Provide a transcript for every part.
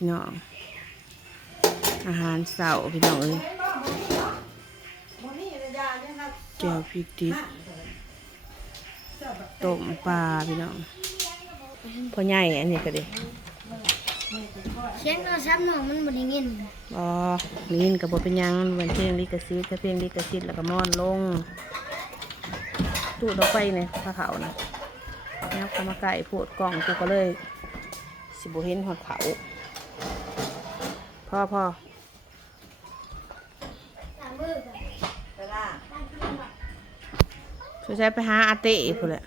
พี่น้อง อาหารเสาร์พี่น้องเอ้ยแก้วพริกดิบต้มปลาพี่น้องพ่อใหญ่อันนี้ก็ดิเสียงโทรศัพท์น้องมันบ่ได้ยินอ๋อนี่กับบเป็นหยังมันเป็นเพลงลิขสิทธิ์ถ้าเพลงลิขสิทธิ์แล้วก็มอนลงตู้ดอกไฟเนี่ยผ้าขาวนะแล้วเขามาไก่โพดกล่องกูก็เลย สิบเห็นหัวเขา พ่อพ่อตามมือกันไปล่าช่วยใช้ไปหาอาเต้พูดแหละ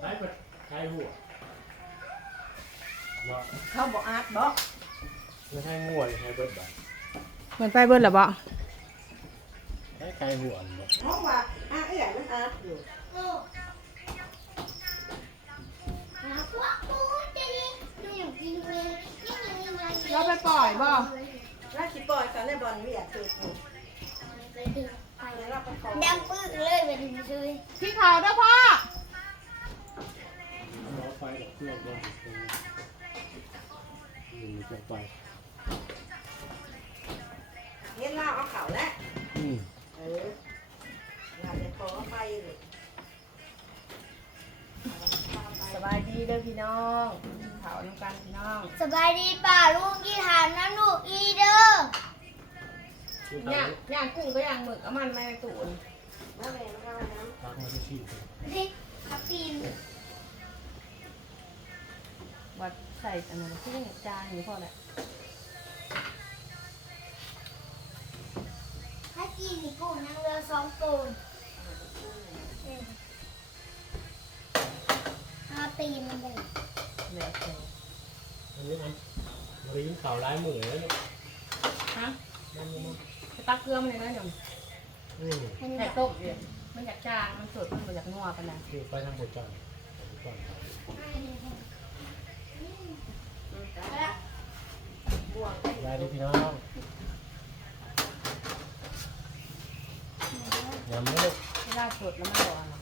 ใช้ไปใช้หัวบ่เขาบอกอาร์ตบอกไม่ใช่งัวใช้เบิดบ่เหมือนไปเบิ้ลหรอบ่ใช้ใช้หัวบ่เพราะว่าอาร์ตเอ๋ยมันอาร์ตอยู่โอ้หาพวกกูจะนี่หนูอยากกินเลยนี่ยังยังไงเราไปปล่อยบ่ ราชิปอยเขาในบอลเวียดคือกูไปดึงไปเดี๋ยวเราไปขอดังปึกเลยไปดึงช่วยพี่ขาวด้วยพ่อเอไฟกับเครื่องบ่อยู่ในเครื่องไฟเห็นเราเอาเขาแล้วอืมเออเราจะขอไปเลยสบายดีเด้อพี่น้องาวน้ำกันพี่น้องสบายดีป่าลูกกี่ถามน้ำลูกอีเด้อคือย่าทางงย่างกุ้งก็ย่างหมึกเอามันมาในตู้นแล้วแม่ก็ว่าน้ำทางมาที่ชี้นี่ขับปีนวัดใส่อันนั้นที่จานอยู่พอแหละถ้ากินนี่กูนั่งเรือสองตัวถ้าตีนมันเลย แล้วแต่อันนี้มันมาลิ้นข่าวร้ายมือแล้วเนี่ยฮะมันมันไปตักเกลือมันเลยนะหนุ่มอืมให้นี่ใส่ต้มเดียวมันอยากจางมันสดมันบ่อยากนัวปานนั้นคือไปทางบทจอนก่อนบวงได้ดีพี่น้องยำไม่ได้ไม่ได้สดแล้วมันร้อนเนาะ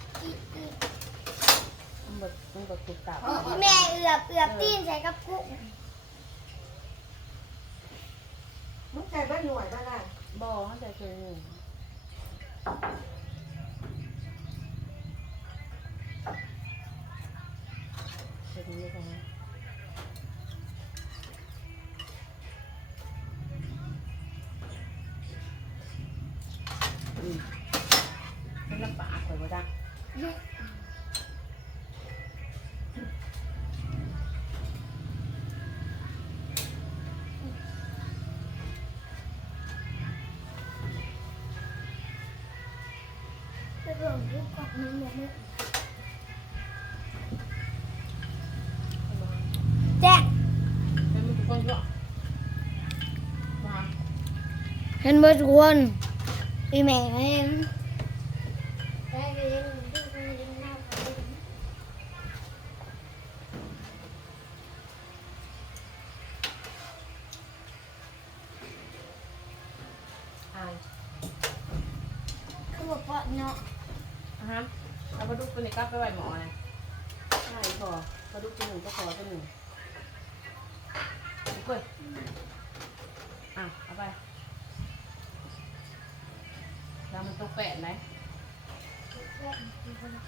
มันบดมันบดตุกตับแม่เอือบเอือบตีนใส่กับกุ้งมึงใจบ้านหน่วยบ้านล่ะบ่เขาใส่เคยหนึ่งเสร็จนี้ก่อนน เบิ่งลูกกอกมันหมดเลยแจ๊ะเป็นเบอทุกคนก็มาเห็นเบิดทุกคนอีแม่ก็เห็นได้ก็เห็นดูก็เห็นหน้าก็เห็น อาย คือบอกว่าเนาะ อะฮะเอาปลาดุก ตัวนี้กลับไปไหวหมอนะใช่พอปลาดุกตัวหนึ่งก็พอตัวหนึ่งเฮ้ยอะเอาไปแล้วมันตกแปดไหมนี่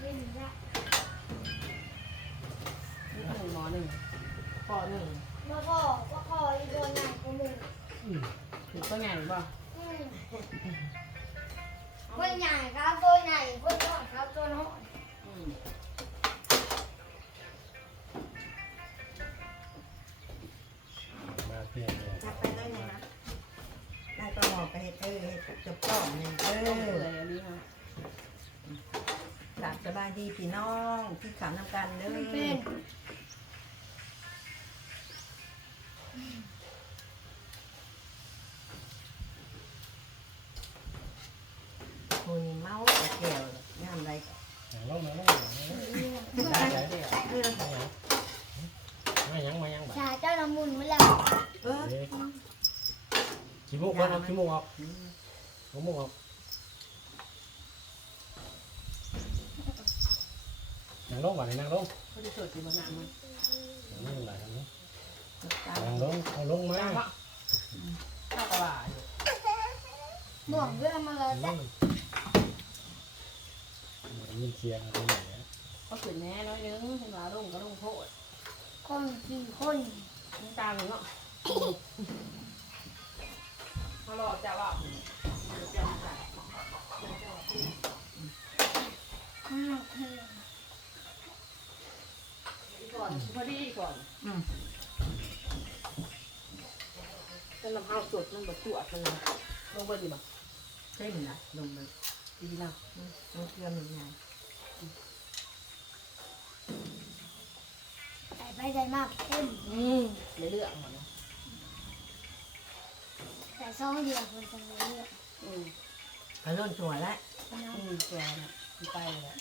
หนึ่งหมอหนึ่งพอหนึ่งมาขอมาขออีกคนหนึ่งคนหนึ่งอืมถึงตัวใหญ่ป่ะอืมคนใหญ่ครับตัวใหญ่คนน้อยครับตัวน้อย มมาเปลี่ยนเลยจับไปได้ยังนะนายก็มองไปเห็ดเออเห็ดจบกล่องหนึ่งเอต้มอเปื่อยอันนี้ฮะหลับสบายดีพี่น้องที่ขาวน้ำกันเด้อเป็นคนเมาแต่แก้วงามไร อย่างลงมาลงมาได้ได้ เออ มายังมายังแบบ ชาเจ้าละมุนมาแล้ว เออ ขี้มูกก่อนเอาขี้มูกออกเอามูกออกนั่งลงก่อนนั่งลงเขาจะสดอยู่บนน้ำมันนั่งหลายครั้งนะตาเอาลงเอาลงมาจังวะข้าวกระบะอยู่บ่วงเรื่องมาเลยลงมันมีเสียงอะไรอย่างเงี้ยก็ขึ้นแน่น้อยนึงเห็นว่าลงก็ลงโทษคนกี่คนน้ำตาลเนาะมา หลอดจะว่าข้าวเค็มก่อนพอดีก่อนอืมเป็นลำห้าวสดมันแบบตรวจมันนะลงเบอร์ดีบ่เส้นนะลงไปดีนะอืมลงเกลือหนึ่งอย่างใส่ไปใส่มากเค็มอืมเลยเลือกหมดนะ ใส่ซองเดียวคนจะไม่เลือกอืมก็เริ่มตัวแล้วน้อืมตัวน่ะที่ไปเลยแหละ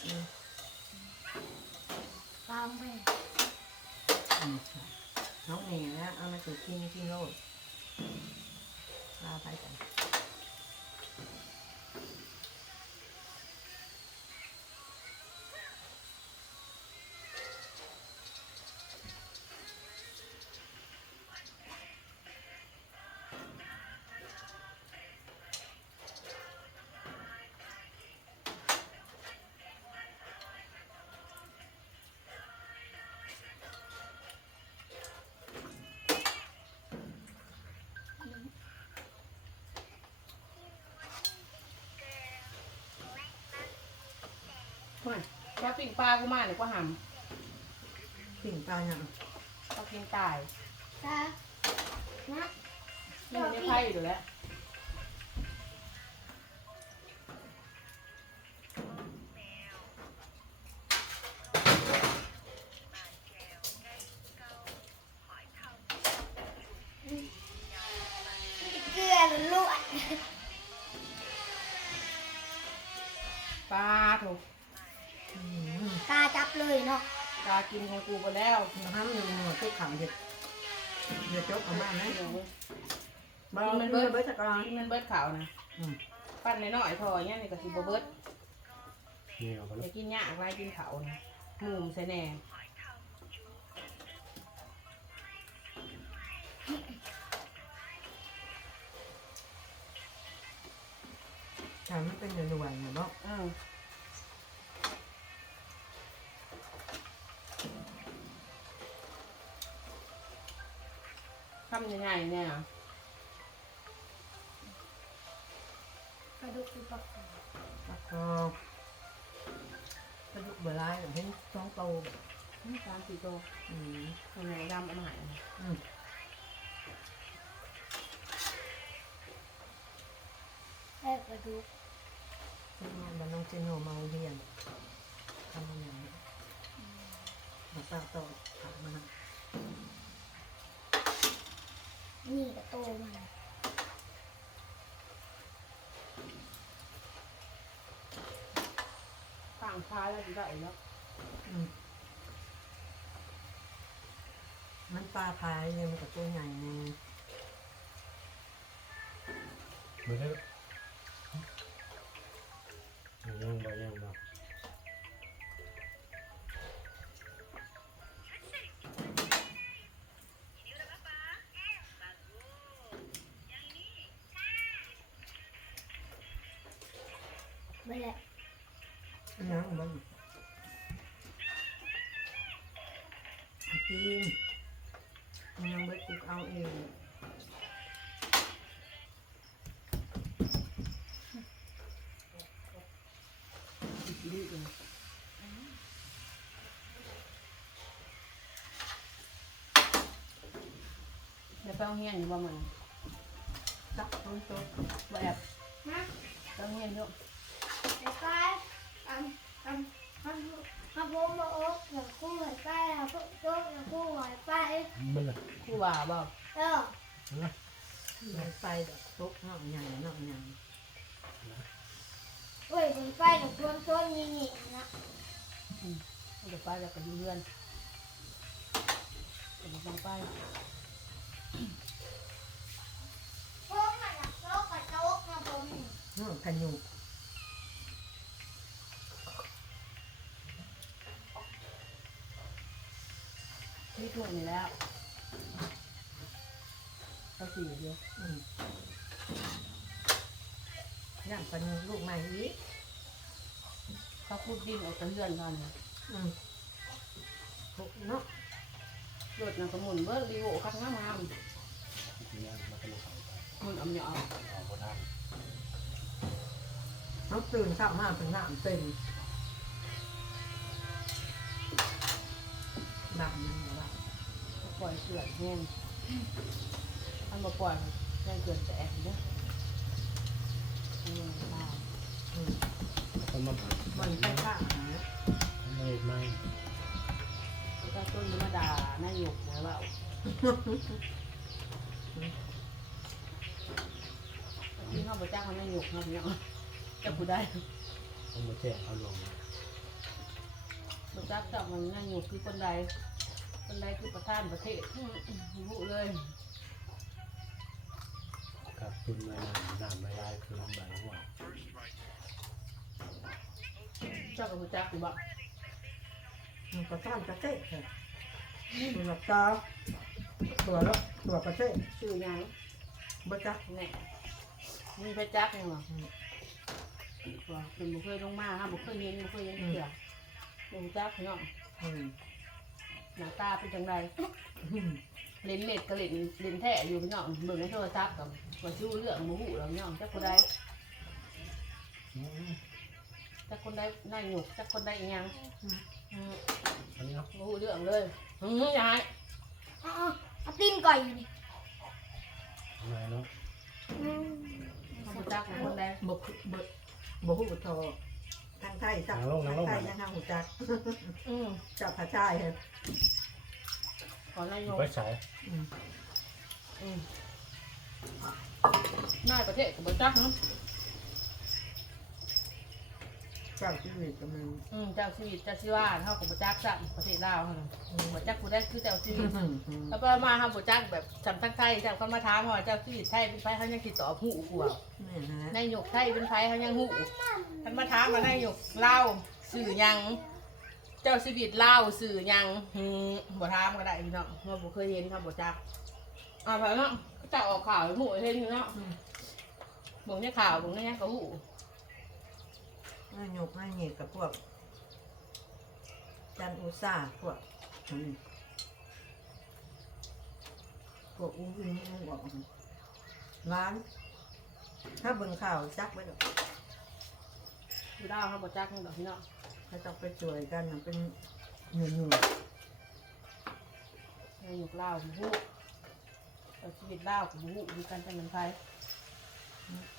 ำตามไปอืมน้องเมย์นะเอามาจุดที่นี่ที่โลดลาไปกัน มาแค่ปิ้งปลากูมาเนี่ยก็หปิ่งปลาอย่างำก็กินตายตานะไม่ได้ไพ่อยู่แล้ว เนาะปลากินของกูไปแล้วห้ามหนึ่งหัวที่ขาวเด็ดเดี๋ยวจบออกมาไหมเดี๋ยวบอลมันเบิร์ดเบิร์ดสกอร์กินมันเบิดขาวนะอืมปั้นน้อยๆพออย่างเงี้ยนี่ก็สิบ่เบิดนี่เอาไปอแล้ย่าวกินยากไรกินเขานะหมูใส่แหน่ถามมันเป็นหน่วยๆเนาะอ้าำยังไงเนี่ยกระดูกอุปกรณ์แล้วก็กระดูกเบลายเห็นท้องโตสามสี่ตัวอืมทำไงดำเอามาใหายอืมและกระดูกเช่นงานบ้านน้องเจโนมาเรียนทำอะไรอย่างเงี้ยมาตาโตถามมา นี่กระโตมันต่างค้าแล้วจะได้แล้วอืมมันปลาพายเลยมันกับตัวใหญ่ไงไม่ใช่ยังบ่ยังบ่ เดี๋ยวไปเอาเฮียนอยู่บ่มึงจับต้นโตบ่แอบนะไปเอาเฮียนอยู่ไอ้ไปทำทำทำทำผมมาโอ๊กอย่างคู่ไหวไปแล้วก็โอ๊กอย่างคู่ไหวไปมันละครูว่าบ่เออมันไปแบบตุกนอกใหญ่นอกใหญ่เว้ยมันไปแต่ควรต้นยี่นี่นะเดี๋ยวไปแล้วก็อยู่เรือนเดี๋ยวบ่ต้องไป อยากโต๊ะกับโต๊ะนะผมนอกขยุกนี่ถูกนี่แล้วก็สี่เดียวอืมย่างเป็นลูกใหม่อีกเขาพูดดินออกจากเรือนกันอืมถูกเนาะ รถนั่นก็หมุนเบิ้ลรีโวข้างงามทีนี้มันก็เลยเข้าไปๆหมุนเอาเหนียวเอาบ่ได้น้องตื่นเช้ามาเป็นน้ำเต็มดำมันเหรอปล่อยเกลือนแห้งอันมาปล่อยแห้งเกลือนแตกเนี่ยอันนี้มันตายอืมคนมาผ่านมันใกล้ข้างหาไม่ไม่แล้ว ก็ต้นธรรมดาหน้าหยกแล้วว่าที่เขาบอกจ้างมันหน้าหยกเขาเนี่ยจะกูได้ต้องมาแจ้งเอาลงบอกจ้างจับมันหน้าหยกคือคนใดคนใดคือประธานประเทศรู้เลยกับคุณไม่นานน้ำไม่ได้คือลำบากว่าเจ้ากับบอกจ้างคือบอก มันก็ต้านประเทศค่ะตัวหลับตาตัวละตัวประเทศชื่อยังบ่จักแน่มีไปจักยังหรอว่าเป็นบุเคยลงมาฮะบุเคยเห็นบุเคยเห็นเสือลงจักเนาะอืมหน้าตาเป็นจังไรอืมเล่นเล็ดกับเล่นเล่นแท้อยู่พี่น้องเบิ่งในโทรศัพท์กับว่าชื่อเรื่องบ่ฮู้แล้วพี่น้องจักคนใดจักคนใดได้หยกจักคนใดอีหยัง อืมอันนี้เนาะบ่ฮู้เรื่องเลยอืมยายอ๋อเอาตีนก่อยอยู่นี่ไม่เนาะอืมบ่จักว่าคนใดบ่คือบ่บ่ฮู้ทอทางไทยจักทางไทยยังหาฮู้จักอืมจับพระชายเฮ็ดขอได้หยกไปใช้อืมอืมนายประเทศก็บ่จักเนาะ เจ้าชีวิตก็มันอืมเจ้าชีวิตเจ้าชีวาเฮาก็บ่จักซ้ํประเทศลาวเฮาน่ะบ่จักผู้ใดคือเจ้าชีอืวิตมอืมแล้วก็มาเฮาบ่จักแบบจำทั้งไทยจำคนมาถามว่าเจ้าชีวิตไทยเป็นไผเฮายังสิตอบฮู้กูว่านี่นะนายหยกไทยเป็นไผเขายังหูท่านมาถามว่านายหยกเล่าสื่อหยัง เจ้าชีวิตเล่าสื่อหยังหืมบ่ถามก็ได้พี่น้องเราบ่เคยเห็นครับบ่จักอ่าไปเนาะก็จะออกข่าวให้หมู่เห็นอยู่เนาะบ่งเนี่ยข่าวบ่งเนี่ยก็หู น่าหยกน่าเหยียดกับพวก จันอุตสาห์พวกอืมพวกอุ้งอิงอุ้งออกร้าน ถ้าเบิ่งข่าวจักไว้ดอกคือเล่าเขาบ่จักนี่ดอกพี่น้องถ้าต้องไปช่วยกันน่ะเป็นหนุ่มนายหยกเล่าบ่ฮู้เจ้าชีวิตเล่าก็บ่ฮู้มีกันจังเป็นไผ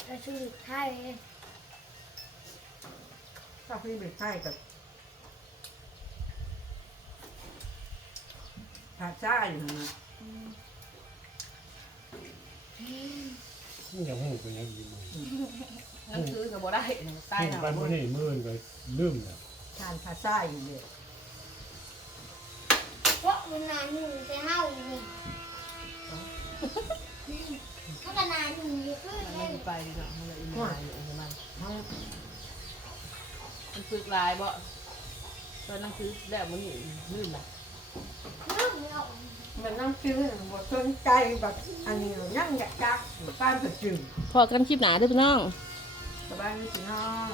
แล้วชื่อไทยๆ ถ้าพี่ไปใกล้กับผาจ้าอยู่นะนี่ยังหูเป็นยังดีมือหนังสือก็บ่ได้ตายหูหนาไปมื่อนี่มื่นก็ลืมเนี่ยทานผาจ้าอยู่เลยเพราะมันนานอยู่แต่เฮานี่ถ้ากันนานอยู่คือมันแค่ไม่ได้ไปพี่น้องมันเลยอีหายอยู่อันนี้มัน เขามัน ฝึกลายบ่ตอนหนังสือแล้วมันนี่ลืมละนึกไม่ออกมันนั่งซื้อหมดสนใจแบบอันนี้ยังอยากจักป้านผัดจืดพอกันคลิปหนาด้วยพี่น้อง สบายดีสิน้อง